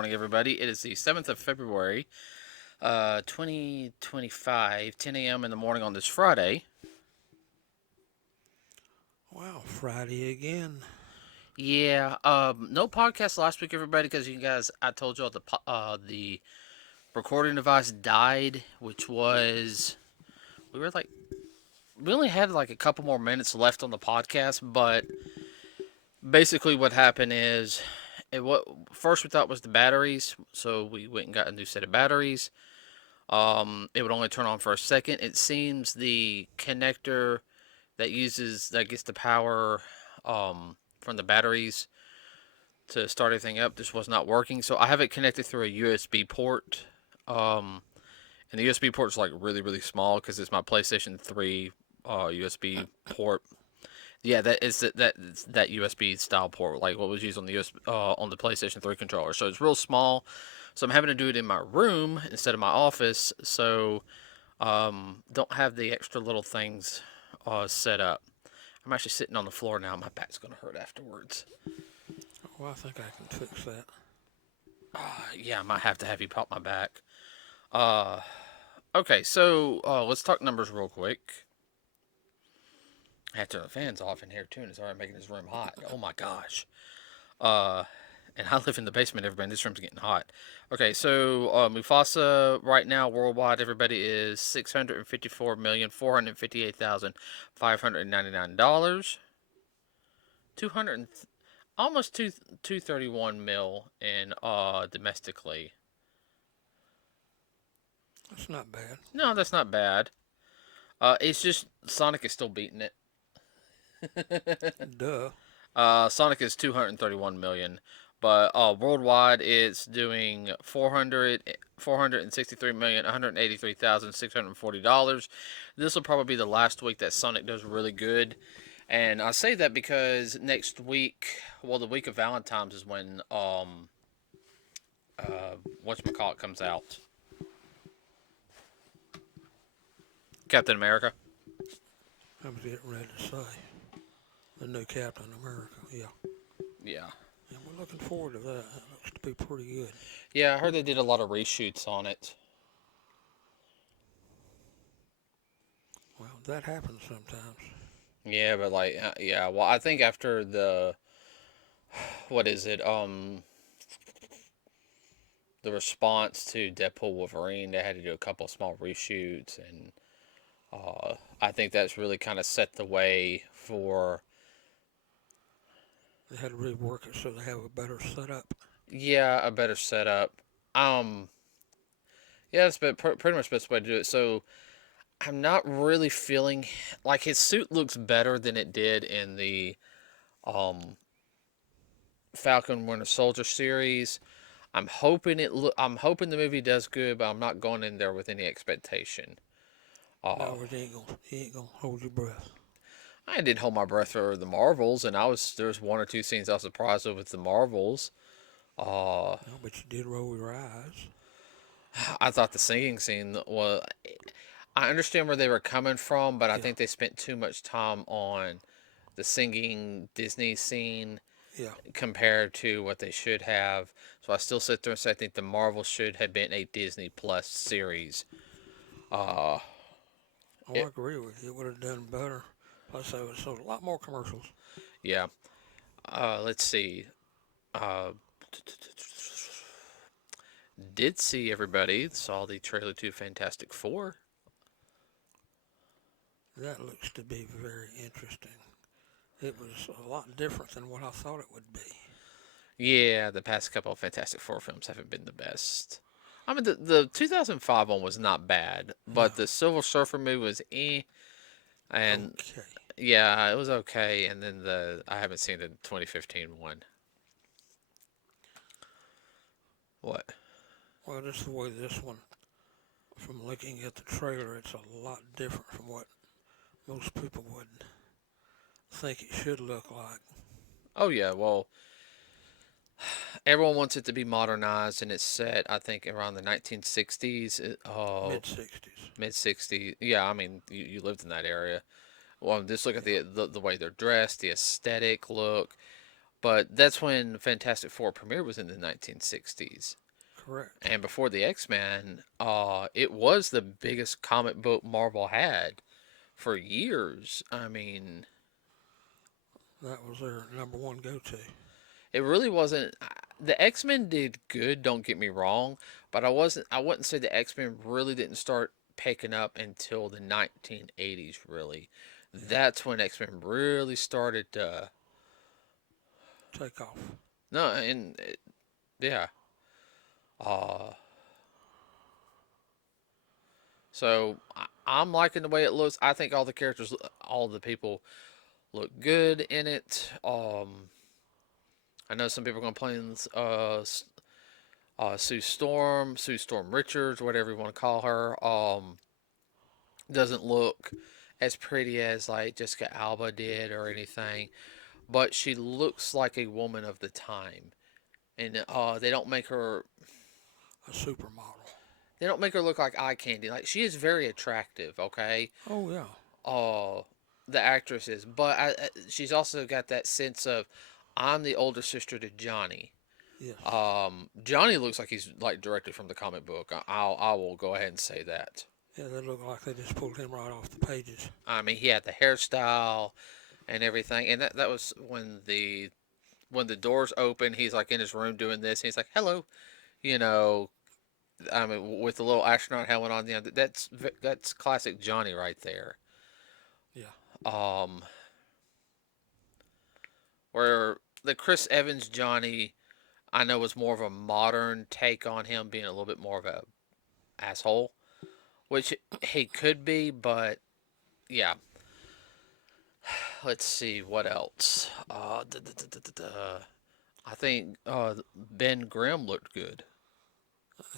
morning, everybody. It is the 7th of February, 2025, 10 a.m. in the morning on this Friday. Wow, Friday again. Yeah, no podcast last week, everybody, because you guys, I told y'all the recording device died, which was, we were like, we only had like a couple more minutes left on the podcast, but basically what happened is, what first we thought was the batteries, so we went and got a new set of batteries. It would only turn on for a second. It seems the connector that gets the power from the batteries to start everything up just was not working. So I have it connected through a USB port. Um, and the USB port is like really really small because it's my PlayStation 3 USB port. Yeah, that USB style port, like what was used on the on the PlayStation 3 controller. So it's real small. So I'm having to do it in my room instead of my office. So don't have the extra little things set up. I'm actually sitting on the floor now. My back's gonna hurt afterwards. Well, I think I can fix that. Yeah, I might have to have you pop my back. Uh, okay, so let's talk numbers real quick. I have to turn the fans off in here too, and it's already making this room hot. Oh my gosh. Uh, and I live in the basement, everybody. This room's getting hot. Okay, so Mufasa right now worldwide, everybody is $654,458,599. 200 almost 231 mil in domestically. That's not bad. No, that's not bad. It's just Sonic is still beating it. Duh. Sonic is 231 million, but worldwide it's doing 463,183,640 dollars. This will probably be the last week that Sonic does really good, and I say that because next week, well, the week of Valentine's is when whatchamacallit comes out. Captain America. I was getting ready to say the new Captain America. Yeah, Yeah. yeah, we're looking forward to that. That looks to be pretty good. Yeah, I heard they did a lot of reshoots on it. Well, that happens sometimes. Yeah, but like, yeah. Well, I think after the what is it? The response to Deadpool Wolverine, they had to do a couple of small reshoots, and I think that's really kind of set the way for They had to rework it so they have a better setup. yeah a better setup. Um, yeah, that's pretty much the best way to do it. So I'm not really feeling like his suit looks better than it did in the um Falcon Winter Soldier series. I'm hoping the movie does good, but I'm not going in there with any expectation. Uh, No, he ain't gonna hold your breath. I did hold my breath for the Marvels, and there's one or two scenes I was surprised with the Marvels. Uh, No, but you did roll your eyes. I thought the singing scene was. I understand where they were coming from, but I Yeah, think they spent too much time on the singing Disney scene yeah. compared to what they should have. So I still sit there and say I think the Marvel should have been a Disney Plus series. Uh, Oh, I it agree with you. It would have done better. Plus, they would have sold a lot more commercials. yeah. Let's see. Uh, did see everybody saw the trailer to Fantastic Four. That looks to be very interesting. It was a lot different than what I thought it would be. Yeah, the past couple of Fantastic Four films haven't been the best. I mean, the 2005 one was not bad, No. but the Silver Surfer movie was and Okay. yeah, it was okay. And then I haven't seen the 2015 one. What? Well, just the way this one, from looking at the trailer, it's a lot different from what most people would think it should look like. Oh yeah, well, everyone wants it to be modernized, and it's set I think around the 1960s. Mid 60s. Mid 60s. Yeah, I mean you lived in that area. Well, just look at Yeah. the way they're dressed, the aesthetic look. But that's when Fantastic Four premiere was in the 1960s. Correct. And before the X-Men, it was the biggest comic book Marvel had for years. I mean, That was their number one go-to. it really wasn't. The X-Men did good, don't get me wrong, but I wouldn't say the X-Men really didn't start picking up until the 1980s, really. Yeah. That's when X-Men really started to. Take off. No, and yeah. Uh, so I'm liking the way it looks. I think all the characters, all the people look good in it. I know some people are complaining. Sue Storm Richards, whatever you want to call her, doesn't look as pretty as like Jessica Alba did or anything, but she looks like a woman of the time, and A supermodel. they don't make her look like eye candy. Like she is very attractive, okay, Oh yeah. uh, the actress is, but she's also got that sense of I'm the older sister to Johnny. Yes. Johnny looks like he's like directed from the comic book. I will go ahead and say that. Yeah, they look like they just pulled him right off the pages. I mean, he had the hairstyle and everything, and that was when the doors open. He's like in his room doing this. And he's like, "Hello," you know. I mean, with the little astronaut helmet on. That's classic Johnny right there. Yeah. Um, where the Chris Evans Johnny, I know was more of a modern take on him being a little bit more of a asshole, which he could be, but yeah. Let's see what else. I think Ben Grimm looked good.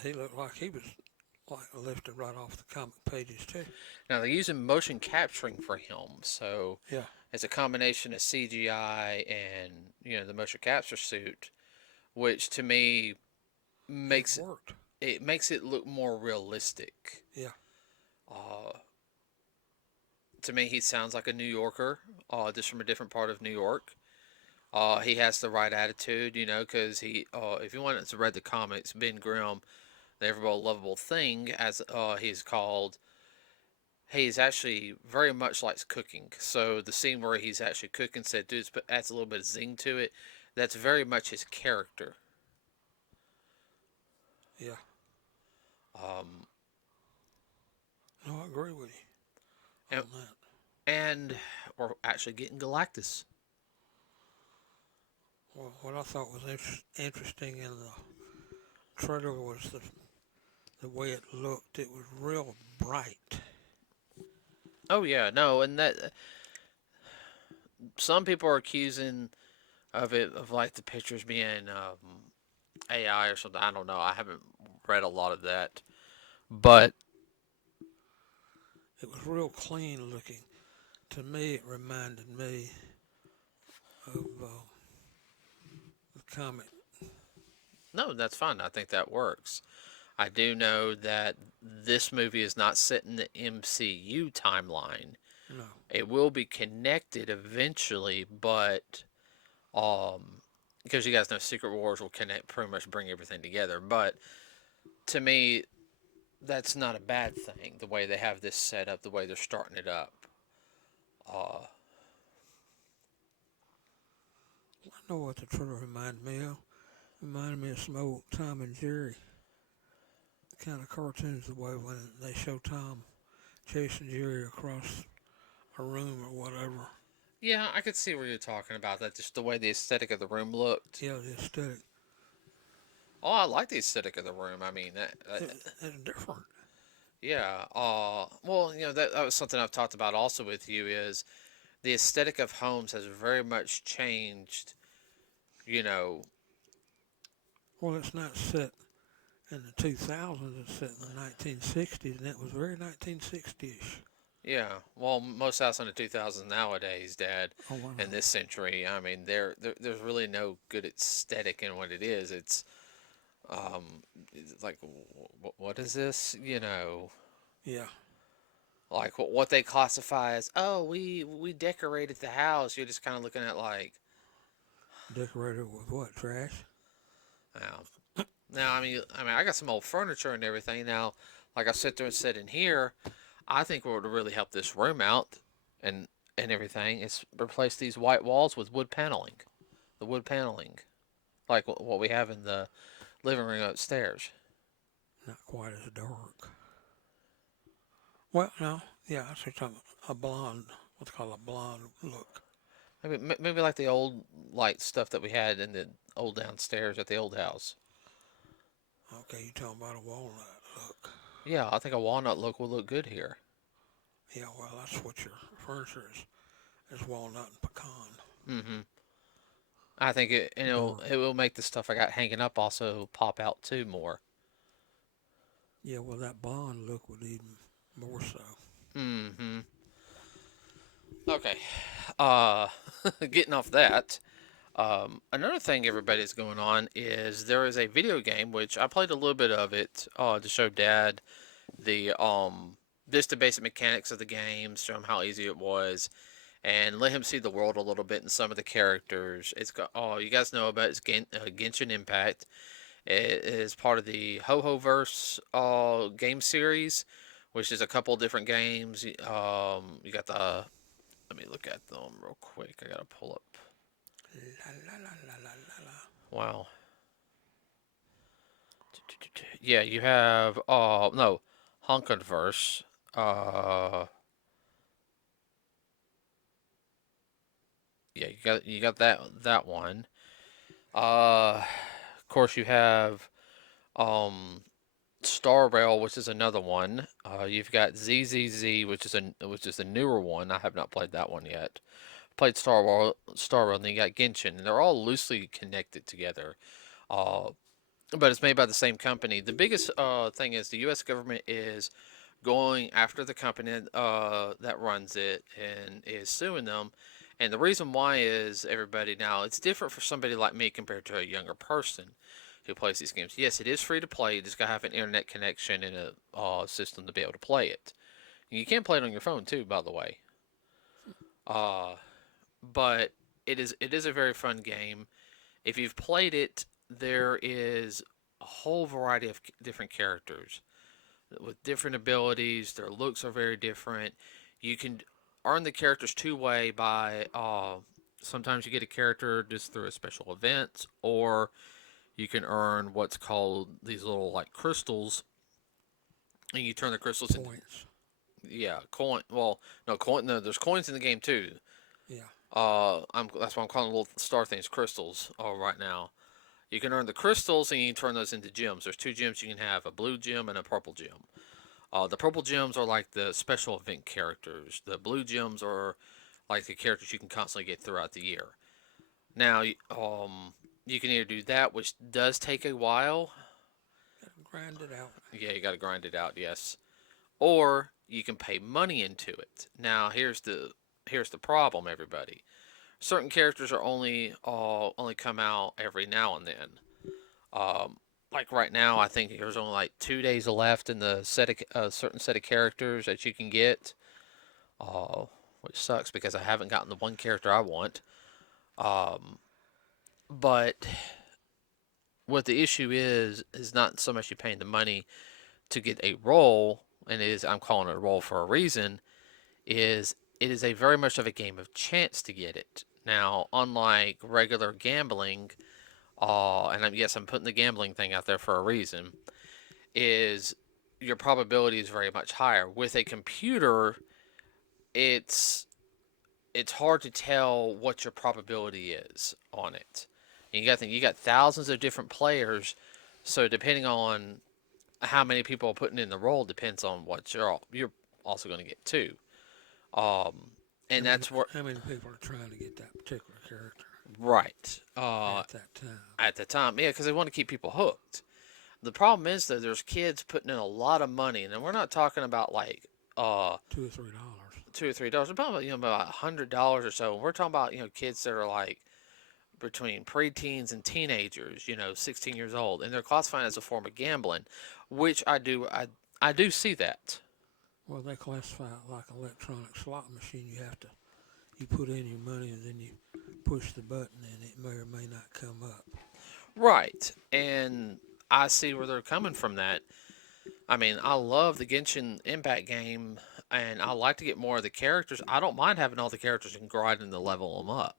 He looked like he was like lifted right off the comic pages too. Now they're using motion capturing for him, so Yeah. it's a combination of CGI and the motion capture suit, which to me It makes worked. it look more realistic. Yeah. Uh, to me, he sounds like a New Yorker, just from a different part of New York. He has the right attitude, because if you want to read the comics, Ben Grimm, the Everable Lovable Thing, as he's called, he's actually very much likes cooking. So the scene where he's actually cooking said, dude, adds a little bit of zing to it. That's very much his character. Yeah. Um, No, I agree with you and, on that. and we're actually getting Galactus. Well, what I thought was interesting in the trailer was the way it looked. It was real bright. Oh yeah, no, and that some people are accusing of it of like the pictures being AI or something. I don't know. I haven't read a lot of that, but It was real clean looking. To me, it reminded me of the comic. no, that's fine. I think that works. I do know that this movie is not set in the MCU timeline. No. It will be connected eventually, but because you guys know Secret Wars will connect, pretty much bring everything together. But to me, that's not a bad thing. The way they have this set up, the way they're starting it up. Uh, I know what the trailer reminded me of. Reminded me of some old Tom and Jerry kind of cartoons. The way when they show Tom chasing Jerry across a room or whatever. yeah, I could see where you're talking about that. Just the way the aesthetic of the room looked. Yeah, the aesthetic. Oh, I like the aesthetic of the room. I mean, It's different. yeah. Well, that was something I've talked about also with you is the aesthetic of homes has very much changed. You know, Well, it's not set in the 2000s. It's set in the 1960s, and it was very 1960ish. yeah. Well, most houses in the 2000s nowadays, Dad, Oh, I in know. this century, I mean, there's really no good aesthetic in what it is. It's like, what is this? Yeah, Like what they classify as, oh, we decorated the house. You're just kind of looking at like, Decorated with what? Trash? Now, now, I got some old furniture and everything. Now, like I sit there and sit in here, I think what would really help this room out and everything is replace these white walls with wood paneling. The wood paneling, like what we have in the living room upstairs. Not quite as dark. Well, no. Yeah, I see something. A blonde. What's called a blonde look. Maybe like the old like stuff that we had in the old downstairs at the old house. Okay, you talking about a walnut look. Yeah, I think a walnut look would look good here. Yeah, well, that's what your furniture is walnut and pecan. Mm-hmm. I think Dark. it will make the stuff I got hanging up also pop out too more. Yeah, well, that blonde look would even more so. Mm-hmm. Okay. Uh, getting off that. Another thing everybody's going on is there is a video game which I played a little bit of it to show Dad the just the basic mechanics of the game, show him how easy it was, and let him see the world a little bit and some of the characters. It's got you guys know about it's Genshin Impact. It is part of the Ho-Ho-Verse game series, which is a couple different games. You got the let me look at them real quick. I gotta pull up. La la la la la la la. Wow. Yeah, you have no Honkaverse. Uh yeah, you got that one. Of course you have um Star Rail, which is another one. You've got ZZZ, which is a newer one. I have not played that one yet. Played Star Rail, and then you got Genshin, and they're all loosely connected together. Uh, but it's made by the same company. The biggest thing is the U.S. government is going after the company that runs it and is suing them. And the reason why is everybody now it's different for somebody like me compared to a younger person who plays these games. Yes, it is free to play. You just gotta have an internet connection and a system to be able to play it. And you can play it on your phone too, by the way. Uh, but it is a very fun game. If you've played it, there is a whole variety of different characters with different abilities. Their looks are very different. You can earn the characters two-way by sometimes you get a character just through a special event, or you can earn what's called these little like crystals, and you turn the crystals into Points. yeah coin. Well, no coin. No, there's coins in the game too. Yeah. That's why I'm calling little star things crystals. Right now, you can earn the crystals and you can turn those into gems. There's two gems you can have: a blue gem and a purple gem. The purple gems are like the special event characters. The blue gems are like the characters you can constantly get throughout the year. Now, you can either do that, which does take a while. Gotta grind it out. Yeah, you got to grind it out. Yes, or you can pay money into it. Now, here's the problem, everybody. Certain characters are only come out every now and then. Um, like right now, I think there's only like 2 days left in the certain set of characters that you can get. Uh, which sucks because I haven't gotten the one character I want. Um, but what the issue is not so much you paying the money to get a role, and it is I'm calling it a role for a reason. Is it is a very much of a game of chance to get it. Now, unlike regular gambling, and yes, I'm putting the gambling thing out there for a reason, is your probability is very much higher. With a computer, it's it's hard to tell what your probability is on it. And you got thousands of different players, so depending on how many people are putting in the role depends on what you're also going to get too. Um, and that's where How many people are trying to get that particular character right at that time? at the time, yeah, because they want to keep people hooked. The problem is that there's kids putting in a lot of money, and we're not talking about like $2 or $3. $2 or $3. We're talking about about $100 or so. And we're talking about kids that are like between preteens and teenagers, 16 years old, and they're classifying as a form of gambling, which I do see that. Well, they classify it like an electronic slot machine. you put in your money and then you push the button and it may or may not come up. Right. And I see where they're coming from that. I mean, I love the Genshin Impact game, and I like to get more of the characters. I don't mind having all the characters and grinding to level them up.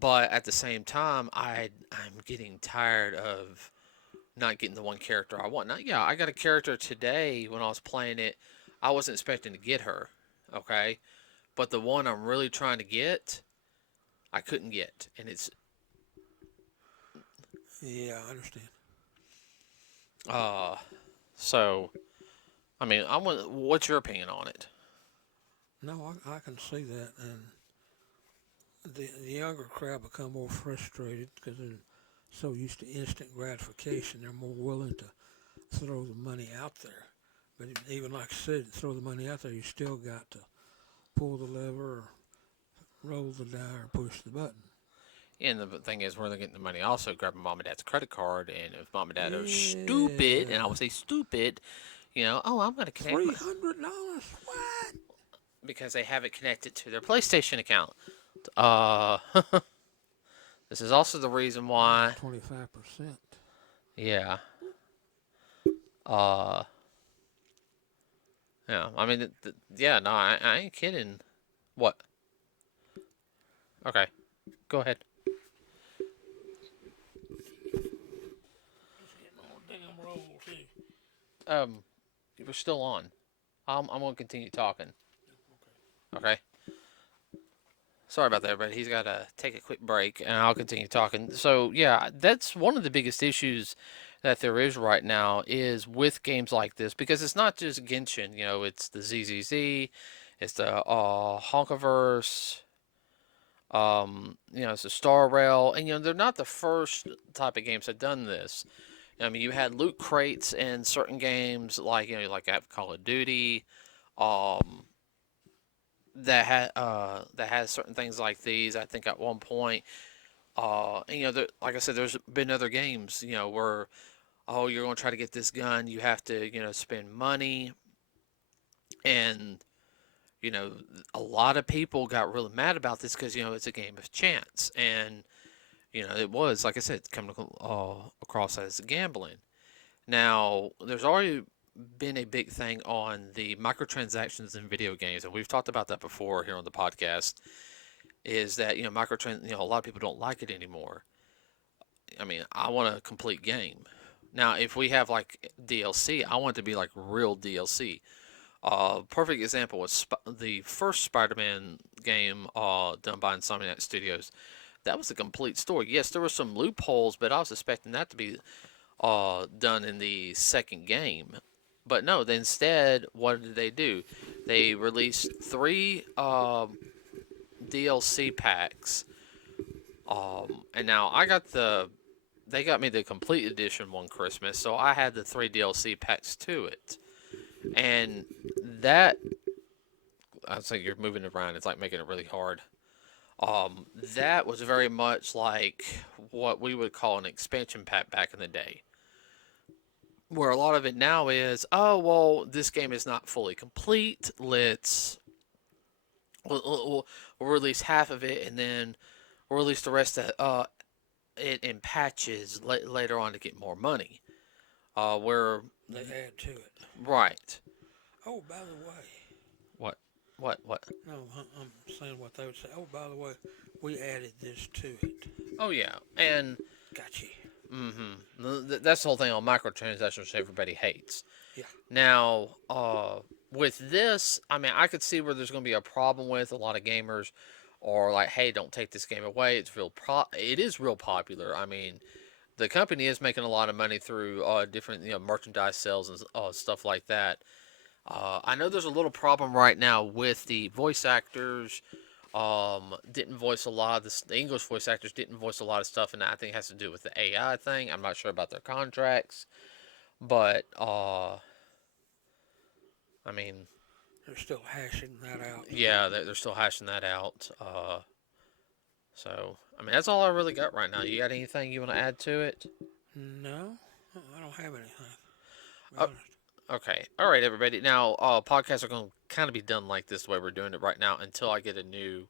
But at the same time, I'm getting tired of not getting the one character I want. Now, yeah, I got a character today when I was playing it. I wasn't expecting to get her, okay? But the one I'm really trying to get, I couldn't get, and it's Yeah, I understand. uh. So, I mean, I want. What's your opinion on it? No, I can see that, and the younger crowd become more frustrated because they're so used to instant gratification. They're more willing to throw the money out there. But even like I said, throw the money out there, you still got to pull the lever or roll the die or push the button. And the thing is, where they're getting the money, also grabbing mom and dad's credit card. And if mom and dad are stupid, and I Yeah. would say stupid, oh, I'm going to connect my. $300? What? Because they have it connected to their PlayStation account. Uh, this is also the reason why. 25%. Yeah. Uh, yeah. I mean, yeah, no, I ain't kidding. What? Okay, go ahead. Just getting on a damn roll, too. Um, we're still on. I'm going to continue talking. Okay. Sorry about that, but he's got to take a quick break, and I'll continue talking. So, yeah, that's one of the biggest issues that there is right now is with games like this because it's not just Genshin. It's the ZZZ, it's the Honkaverse, it's the Star Rail, and they're not the first type of games that done this. I mean, you had loot crates in certain games, like like Call of Duty, um, that has certain things like these. I think at one point, like I said, there's been other games, where you're going to try to get this gun, you have to spend money, and you know a lot of people got really mad about this because it's a game of chance, and it was like I said, coming across as gambling. Now, there's already been a big thing on the microtransactions in video games, and we've talked about that before here on the podcast. Is that a lot of people don't like it anymore. I mean, I want a complete game. Now, if we have like DLC, I want it to be like real DLC. Perfect example was the first Spider-Man game done by Insomniac Studios. That was a complete story. Yes, there were some loopholes, but I was expecting that to be done in the second game. But no, they instead, what did they do? They released three DLC packs. And now they got me the complete edition one Christmas, so I had the three DLC packs to it. And that, I was like, you're moving it around, it's like making it really hard. That was very much like what we would call an expansion pack back in the day. Where a lot of it now is, oh, well, this game is not fully complete. We'll release half of it and then we'll release the rest of it in patches later on to get more money. Where They add to it. right. Oh, by the way, What? What? no, I'm saying what they would say. Oh, by the way, we added this to it. Oh, yeah. And Gotcha. that's the whole thing on microtransactions which everybody hates. Yeah. Now, with this, I mean, I could see where there's going to be a problem with a lot of gamers, or like, hey, don't take this game away. It is real popular. I mean, the company is making a lot of money through different merchandise sales and stuff like that. I know there's a little problem right now with the voice actors. Didn't voice a lot of this. The English voice actors didn't voice a lot of stuff, and I think it has to do with the AI thing. I'm not sure about their contracts, but I mean, They're still hashing that out. yeah, they're still hashing that out. So I mean, that's all I really got right now. You got anything you want to add to it? No, I don't have anything. To be Uh, honest. Okay. All right, everybody. Now, podcasts are going to kind of be done like this the way we're doing it right now until I get a new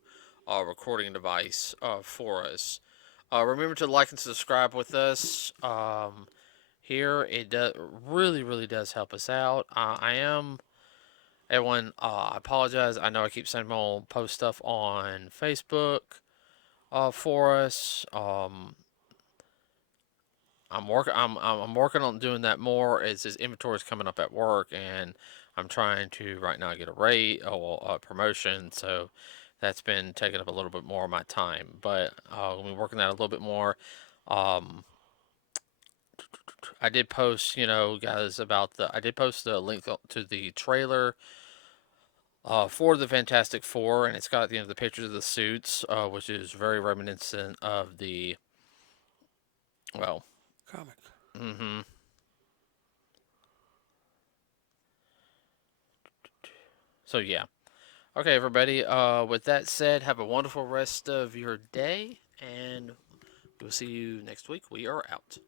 recording device for us. Remember to like and subscribe with us. Here, it really, really does help us out. I am everyone. I apologize. I know I keep saying I'll post stuff on Facebook for us. I'm working on doing that more as his inventory is coming up at work, and I'm trying to right now get a rate or a promotion. So that's been taking up a little bit more of my time. But we'll be working that a little bit more. Um, I did post, guys, about the. I did post the link to the trailer for the Fantastic Four, and it's got the pictures of the suits, which is very reminiscent of the well. Comic. Mm-hmm. So yeah. Okay, everybody. With that said, have a wonderful rest of your day, and we'll see you next week. We are out.